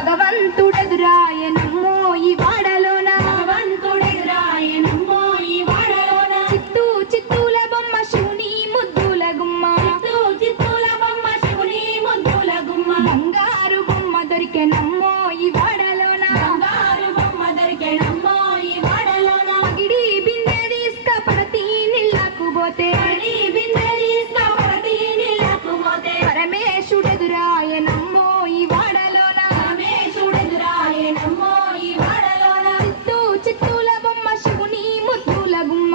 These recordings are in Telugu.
భగవంతుడెదురాయనమ్మో ఈ వాడలోన చిత్తూ చిత్తూల బొమ్మ శివుని ముద్దుల గుమ్మ బంగారు బొమ్మ దొరికెనమ్మో ఈ వాడలోన పగిడి బిందె తీసుక పడతీ నీళ్ళకు పోతే పరమేశుడెదురాయనమ్మో ఈ వాడలోన చిత్తూ చిత్తూల బొమ్మ శివుని ముద్దుల గుమ్మ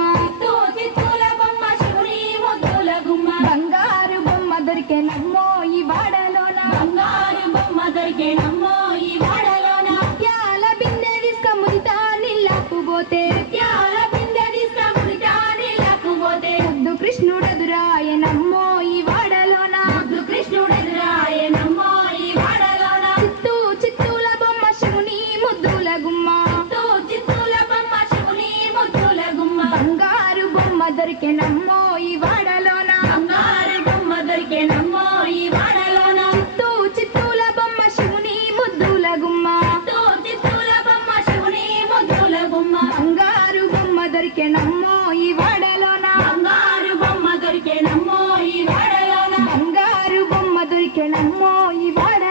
బంగారు బొమ్మ దొరికెనమ్మో ఈ వాడలోన ముత్యాల బిందె తీసుక ముదితా నీళ్ళకు పోతే ముద్దు కృష్ణుడెదురాయనమ్మో ఈ వాడలోన చిత్తూ చిత్తూల బొమ్మ శివుని ముద్దుల గుమ్మ బంగారు బొమ్మ దొరికెనమ్మో ఈ వాడలోన చిత్తూ చిత్తూల బొమ్మ శివుని ముద్దుల గుమ్మ బంగారు బొమ్మ దొరికెనమ్మో ఈ వాడలోన బంగారు బొమ్మ దొరికెనమ్మో ఈ వాడ